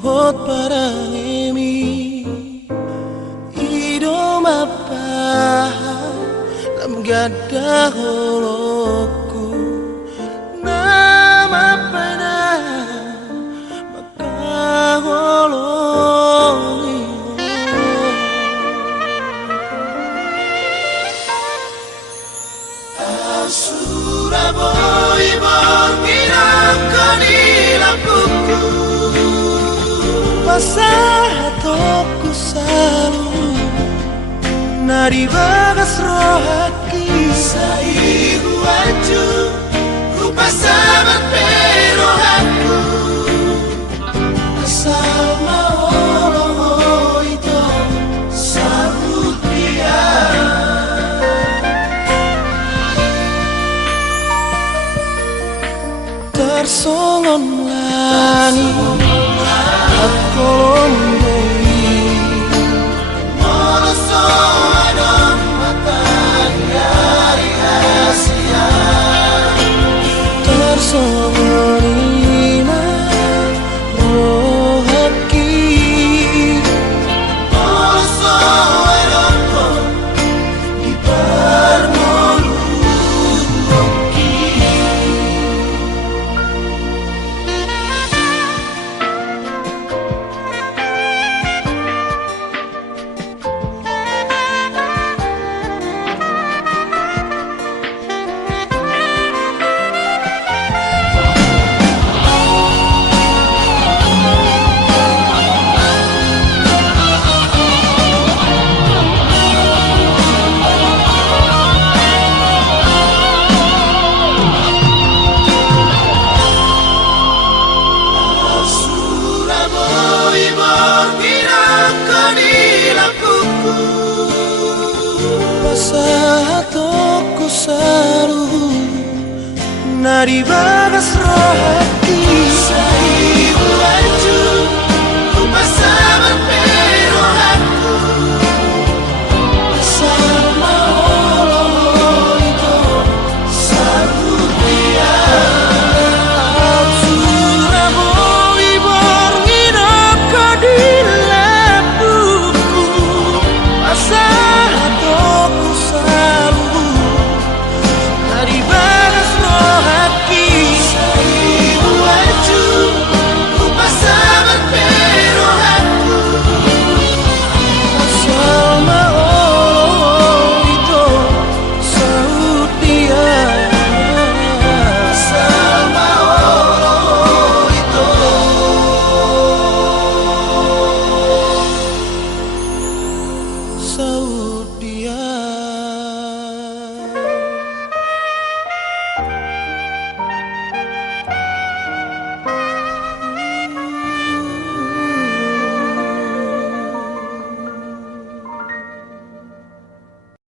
Hot parang emi Ido mapahal Lam gada holoku Nama pada Maka holongi Surabaya berkira di lampuku Pasah toku selalu Nari bagas rohaki Saibu aju Rupa sahabat perohaku Asal mau itu Sarut dia Tersolon langit Kolom bumi Monoso adon matahari hari Asia Tersolon iman rohaki Monoso adon pun di parmolu roki Pasah toku saru Nari bagas rohaki